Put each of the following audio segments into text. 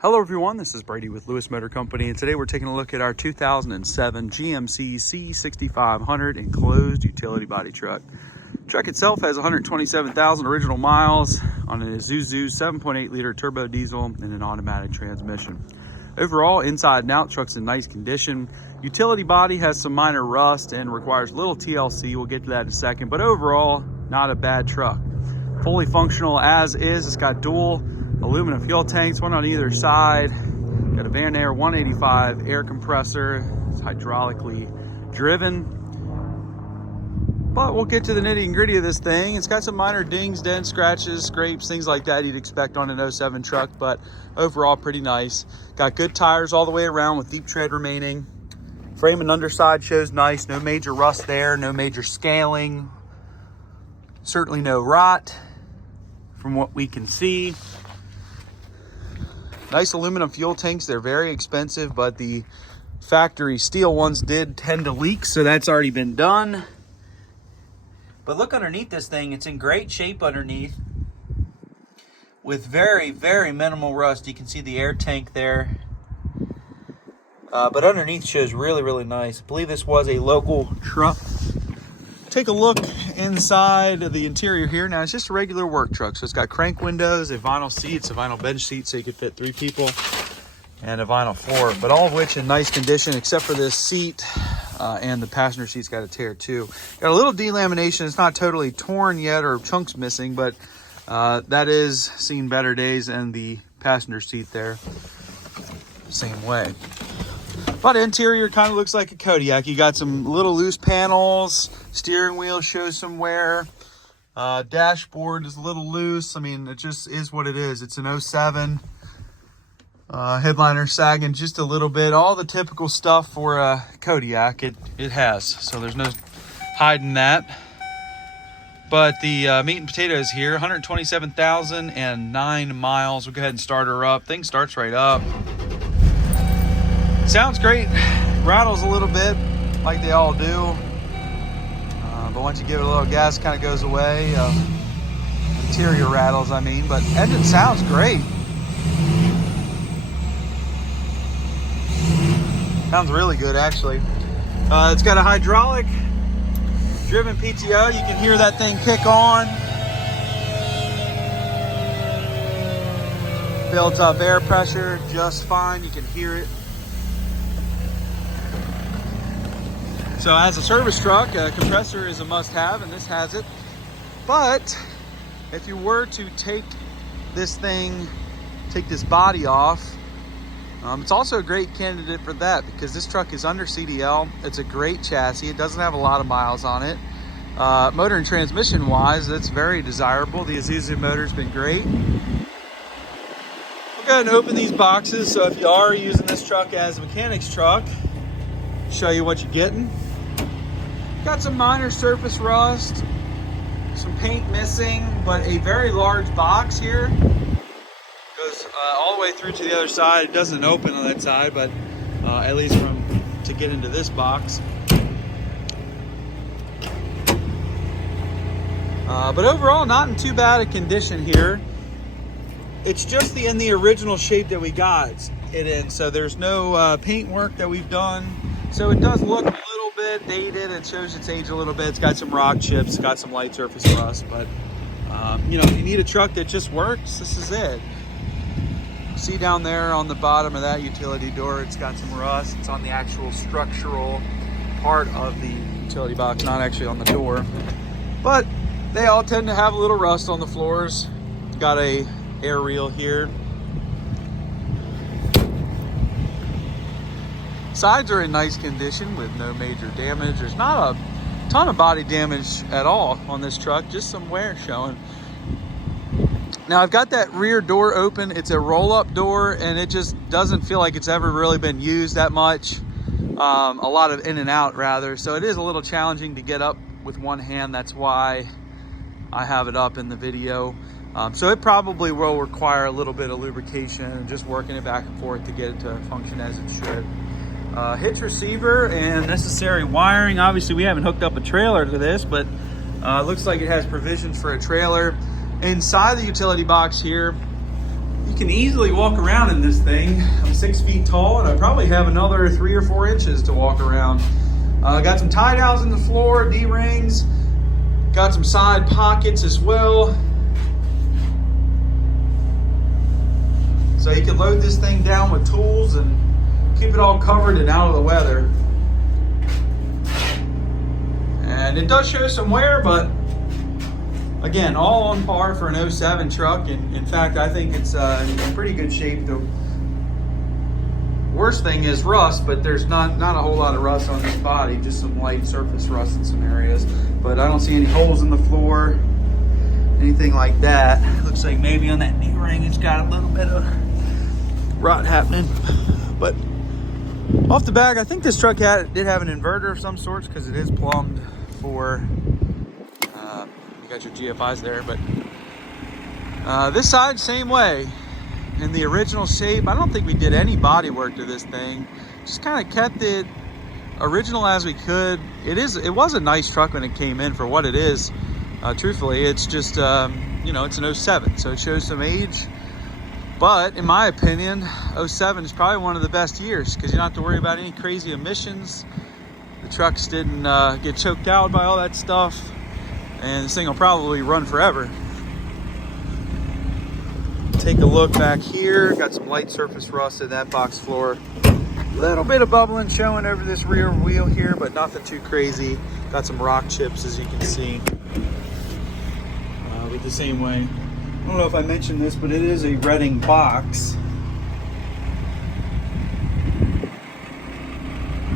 Hello everyone, this is Brady with Lewis Motor Company, and today we're taking a look at our 2007 GMC C6500 enclosed utility body truck. The truck itself has 127,000 original miles on an Isuzu 7.8 liter turbo diesel and an automatic transmission. Overall, inside and out, truck's in nice condition. Utility body has some minor rust and requires little TLC. We'll get to that in a second, but overall, not a bad truck. Fully functional as is. It's got dual aluminum fuel tanks, one on either side. Got a Van Air 185 air compressor. It's hydraulically driven. But we'll get to the nitty and gritty of this thing. It's got some minor dings, dents, scratches, scrapes, things like that you'd expect on an 07 truck, but overall pretty nice. Got good tires all the way around with deep tread remaining. Frame and underside shows nice. No major rust there, no major scaling. Certainly no rot from what we can see. Nice aluminum fuel tanks. They're very expensive, but the factory steel ones did tend to leak, so that's already been done. But look underneath this thing. It's in great shape underneath with very, very minimal rust. You can see the air tank there. But underneath shows really, really nice. I believe this was a local truck. Take a look inside of the interior here. Now, it's just a regular work truck. So it's got crank windows, a vinyl seats, a vinyl bench seat so you could fit 3 people, and a vinyl floor, but all of which in nice condition except for this seat, and the passenger seat's got a tear too. Got a little delamination. It's not totally torn yet or chunks missing, but that is seen better days, and the passenger seat there, same way. But interior kind of looks like a Kodiak. You got some little loose panels. Steering wheel shows some wear. Dashboard is a little loose. I mean, it just is what it is. It's an 07. Headliner sagging just a little bit. All the typical stuff for a Kodiak it has. So there's no hiding that. But the meat and potatoes here, 127,009 miles. We'll go ahead and start her up. Thing starts right up. Sounds great. Rattles a little bit like they all do. But once you give it a little gas, it kind of goes away. Interior rattles, I mean. But engine sounds great. Sounds really good, actually. It's got a hydraulic driven PTO. You can hear that thing kick on. Builds up air pressure just fine. You can hear it. So as a service truck, a compressor is a must-have, and this has it. But if you were to take this body off, it's also a great candidate for that because this truck is under CDL. It's a great chassis. It doesn't have a lot of miles on it. Motor and transmission-wise, it's very desirable. The Isuzu motor's been great. We'll go ahead and open these boxes. So if you are using this truck as a mechanic's truck, show you what you're getting. Got some minor surface rust, some paint missing, but a very large box here. Goes all the way through to the other side. It doesn't open on that side, but at least to get into this box. But overall, not in too bad a condition here. It's just in the original shape that we got it in, so there's no paint work that we've done. So it does look a little bit dated. It shows its age a little bit. It's got some rock chips, it's got some light surface rust, but you know, if you need a truck that just works, this is it. See down there on the bottom of that utility door, it's got some rust. It's on the actual structural part of the utility box, not actually on the door. But they all tend to have a little rust on the floors. Got a air reel here. Sides are in nice condition with no major damage. There's not a ton of body damage at all on this truck, just some wear showing. Now I've got that rear door open. It's a roll-up door, and it just doesn't feel like it's ever really been used that much. A lot of in and out rather. So it is a little challenging to get up with one hand. That's why I have it up in the video. So it probably will require a little bit of lubrication and just working it back and forth to get it to function as it should. Hitch receiver and necessary wiring. Obviously we haven't hooked up a trailer to this, but looks like it has provisions for a trailer. Inside the utility box here, you can easily walk around in this thing. I'm 6 feet tall, and I probably have another 3 or 4 inches to walk around. Got some tie downs in the floor, D-rings. Got some side pockets as well. So you can load this thing down with tools and keep it all covered and out of the weather. And it does show some wear, but again, all on par for an 07 truck. And in fact, I think it's in pretty good shape. The worst thing is rust, but there's not a whole lot of rust on this body, just some light surface rust in some areas. But I don't see any holes in the floor, anything like that. Looks like maybe on that D-ring it's got a little bit of rot happening. But off the back, I think this truck did have an inverter of some sorts, because it is plumbed for, you got your GFIs there. But this side, same way. In the original shape, I don't think we did any body work to this thing. Just kind of kept it original as we could. It was a nice truck when it came in for what it is. Truthfully, it's just, you know, it's an 07, so it shows some age. But in my opinion, 07 is probably one of the best years, because you don't have to worry about any crazy emissions. The trucks didn't get choked out by all that stuff, and this thing will probably run forever. Take a look back here. Got some light surface rust in that box floor. Little bit of bubbling showing over this rear wheel here, but nothing too crazy. Got some rock chips, as you can see. With the same way. I don't know if I mentioned this, but it is a Redding box.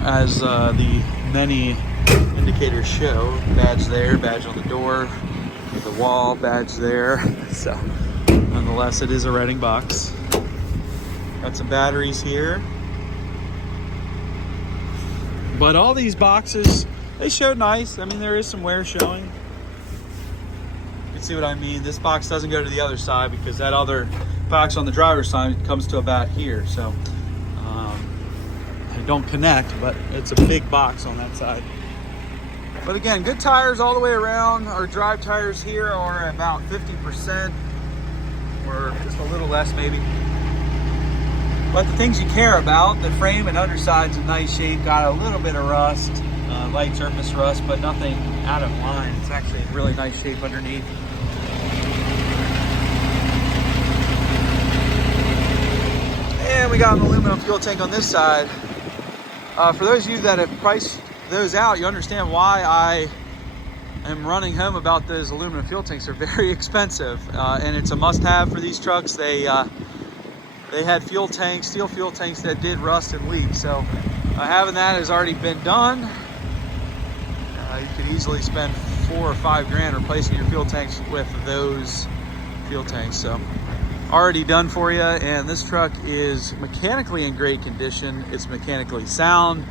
As the many indicators show. Badge there, badge on the door, the wall, badge there. So nonetheless, it is a Redding box. Got some batteries here. But all these boxes, they show nice. I mean, there is some wear showing. You can see what I mean. This box doesn't go to the other side, because that other box on the driver's side comes to about here. So they don't connect, but it's a big box on that side. But again, good tires all the way around. Our drive tires here are about 50%. Or just a little less maybe. But the things you care about, the frame and underside's in nice shape, got a little bit of rust, light surface rust, but nothing out of line. It's actually in really nice shape underneath. And we got an aluminum fuel tank on this side. For those of you that have priced those out, you understand why I am running home about those aluminum fuel tanks. Are very expensive, and it's a must-have for these trucks. They had fuel tanks, steel fuel tanks, that did rust and leak. So having that has already been done. You could easily spend $4 or $5 grand replacing your fuel tanks with those fuel tanks. So already done for you. And this truck is mechanically in great condition. It's mechanically sound.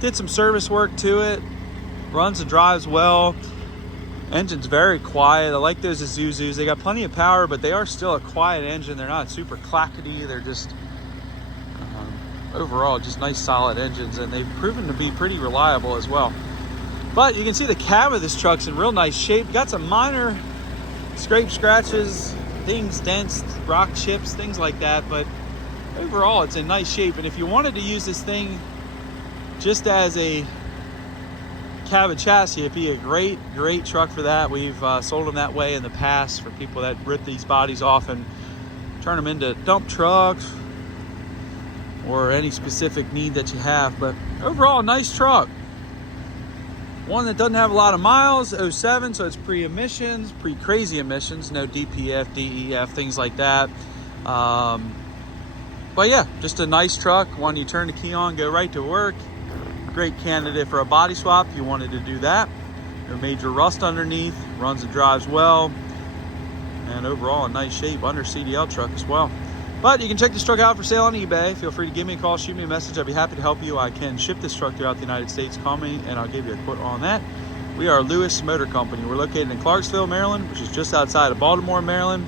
Did some service work to it. Runs and drives well. Engine's very quiet. I like those Isuzus. They got plenty of power, but they are still a quiet engine. They're not super clackety. They're just overall just nice solid engines, and they've proven to be pretty reliable as well. But you can see the cab of this truck's in real nice shape. Got some minor scrape scratches, dings, dents, rock chips, things like that, but overall it's in nice shape. And if you wanted to use this thing just as a cab and chassis, it'd be a great truck for that. We've sold them that way in the past for people that rip these bodies off and turn them into dump trucks or any specific need that you have. But overall, nice truck. One that doesn't have a lot of miles, 07, so it's pre-emissions, pre-crazy emissions, no DPF, DEF, things like that. But yeah, just a nice truck. One you turn the key on, go right to work. Great candidate for a body swap if you wanted to do that. No major rust underneath, runs and drives well, and overall in nice shape, under CDL truck as well. But you can check this truck out for sale on eBay. Feel free to give me a call, shoot me a message. I'd be happy to help you. I can ship this truck throughout the United States. Call me and I'll give you a quote on that. We are Lewis Motor Company. We're located in Clarksville, Maryland, which is just outside of Baltimore, Maryland.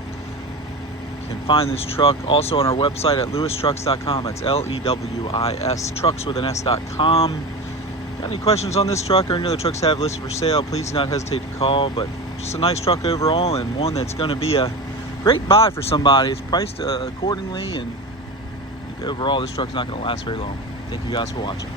You can find this truck also on our website at lewistrucks.com. That's L-E-W-I-S, trucks with an S.com. Got any questions on this truck or any other trucks have listed for sale, please do not hesitate to call. But just a nice truck overall, and one that's going to be a great buy for somebody. It's priced accordingly, and I think overall this truck's not going to last very long. Thank you guys for watching.